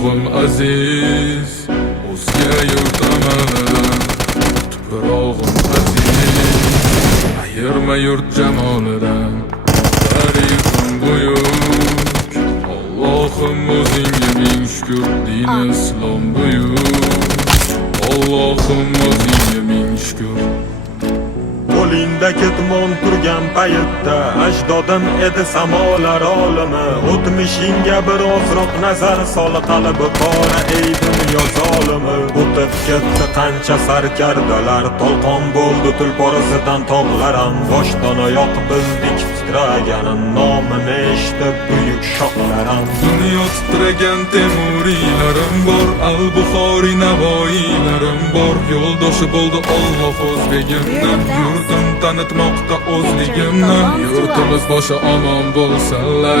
Toprog'im aziz, o'zga yurt amalidan. Tuprog'im aziz, ayirma yurt jamolidan. Tarixim buyuk, Allohim o'zingga ming shukr. Din islom buyuk, Allohim o'zingga ming shukr. Qo'lingda ketmon turgan paytda ajdodim edi samolar olimi. O'tmishingga birozroq nazar sol, qalbi qora ey dunyo zolimi. O'tib ketdi qancha sarkardalar, tolqon bo'ldi tulporasidan tog'laram. Boshdan oyoq bildik titraganin, nomini eshitib buyuk shohlaram. Dunyo titragan temuriylarim bor, al-Buxoriy navoiylarim bor. Yo'ldoshi bo'ldi Alloh o'zbegimni, yurtim tanitmoqda o'zligimni. Yurtimiz boshi omon bo'lsinlar.